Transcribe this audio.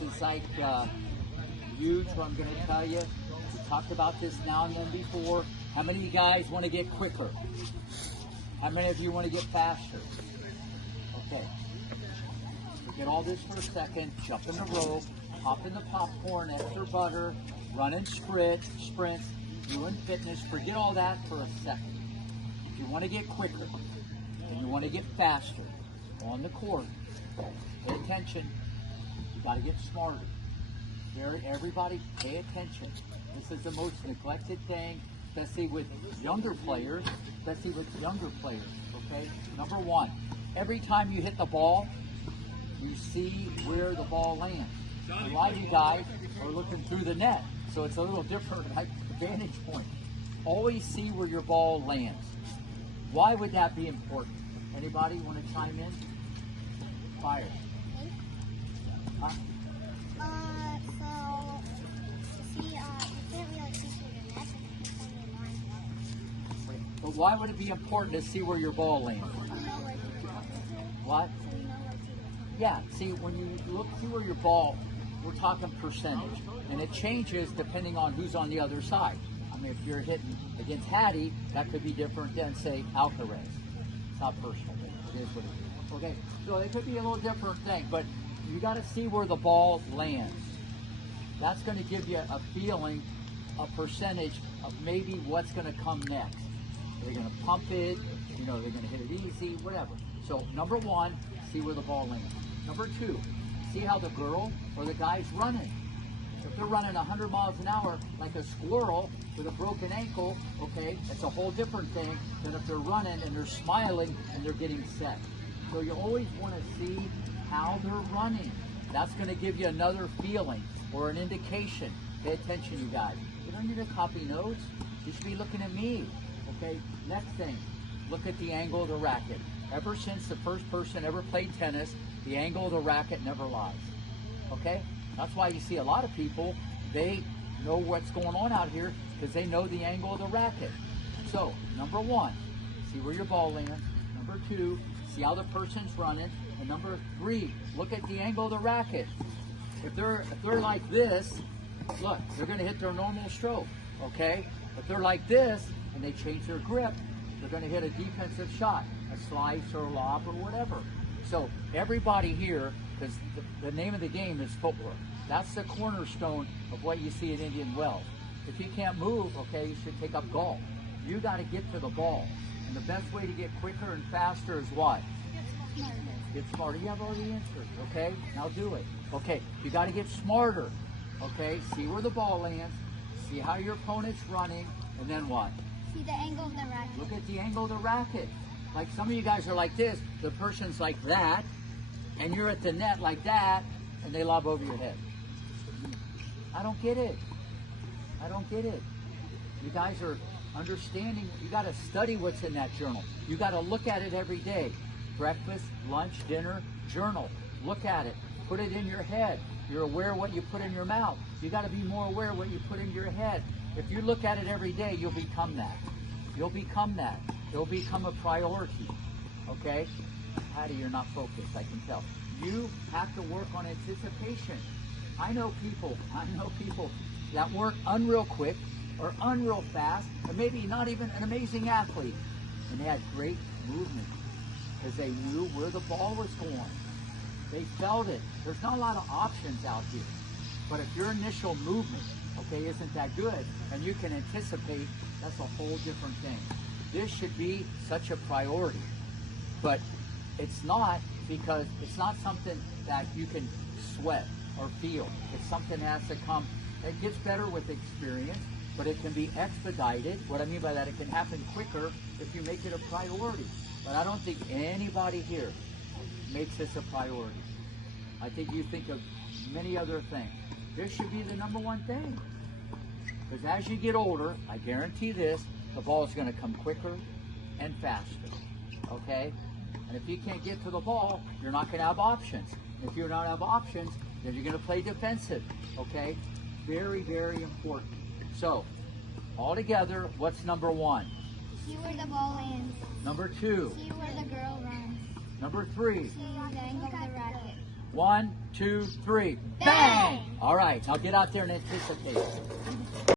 This is like huge, what I'm going to tell you. We talked about this now and then before. How many of you guys want to get quicker? How many of you want to get faster? Okay. Forget all this for a second. Jump in the rope, hop in the popcorn, extra butter, run and sprints, doing fitness. Forget all that for a second. If you want to get quicker and you want to get faster on the court, pay attention. You got to get smarter. Everybody pay attention. This is the most neglected thing, especially with younger players, okay? Number one, every time you hit the ball, you see where the ball lands. A lot of you guys are looking through the net, so it's a little different like vantage point. Always see where your ball lands. Why would that be important? Anybody want to chime in? Fire. Huh? But why would it be important to see where your ball lands? What? Yeah, see, when you look through where your ball, we're talking percentage. And it changes depending on who's on the other side. I mean, if you're hitting against Hattie, that could be different than, say, Alcaraz. It's not personal, but it is what it is. Okay, so it could be a little different thing, but you got to see where the ball lands. That's going to give you a feeling, a percentage of maybe what's going to come next. They're going to pump it, you know, they're going to hit it easy, whatever. So number one, see where the ball lands. Number two, see how the girl or the guy's running. If they're running 100 miles an hour like a squirrel with a broken ankle, okay, that's a whole different thing than if they're running and they're smiling and they're getting set. So you always want to see how they're running. That's going to give you another feeling or an indication. Pay attention, you guys. You don't need to copy notes. You should be looking at me. Okay, next thing, look at the angle of the racket. Ever since the first person ever played tennis, the angle of the racket never lies. Okay? That's why you see a lot of people, they know what's going on out here because they know the angle of the racket. So, number one, see where your ball lands. Number two, see how the person's running. And number three, look at the angle of the racket. If they're like this, look, they're going to hit their normal stroke. Okay? If they're like this, and they change their grip, they're going to hit a defensive shot, a slice or a lob or whatever. So everybody here, because the name of the game is footwork. That's the cornerstone of what you see at Indian Wells. If you can't move, okay, you should take up golf. You got to get to the ball. And the best way to get quicker and faster is what? Get smarter. You have all the answers, okay? Now do it. Okay, you got to get smarter, okay? See where the ball lands, see how your opponent's running, and then what? See the angle of the racket. Look at the angle of the racket. Like some of you guys are like this, the person's like that, and you're at the net like that, and they lob over your head. I don't get it. I don't get it. You guys are understanding, you got to study what's in that journal. You got to look at it every day. Breakfast, lunch, dinner, journal. Look at it. Put it in your head. You're aware of what you put in your mouth. You got to be more aware of what you put in your head. If you look at it every day, you'll become that. You'll become that. It'll become a priority. Okay? Patty, you're not focused, I can tell. You have to work on anticipation. I know people that work unreal quick or unreal fast, or maybe not even an amazing athlete. And they had great movement because they knew where the ball was going. They felt it. There's not a lot of options out here. But if your initial movement, okay, isn't that good, and you can anticipate, that's a whole different thing. This should be such a priority. But it's not, because it's not something that you can sweat or feel. It's something that has to come. It gets better with experience, but it can be expedited. What I mean by that, it can happen quicker if you make it a priority. But I don't think anybody here makes this a priority. I think you think of many other things. This should be the number one thing. Because as you get older, I guarantee this, the ball is going to come quicker and faster. Okay? And if you can't get to the ball, you're not going to have options. And if you don't have options, then you're going to play defensive. Okay? Very, very important. So, all together, what's number one? See where the ball lands. Number two. See where the girl runs. Number three. See the angle of the racket. 1, 2, 3. Bang! All right, now get out there and anticipate.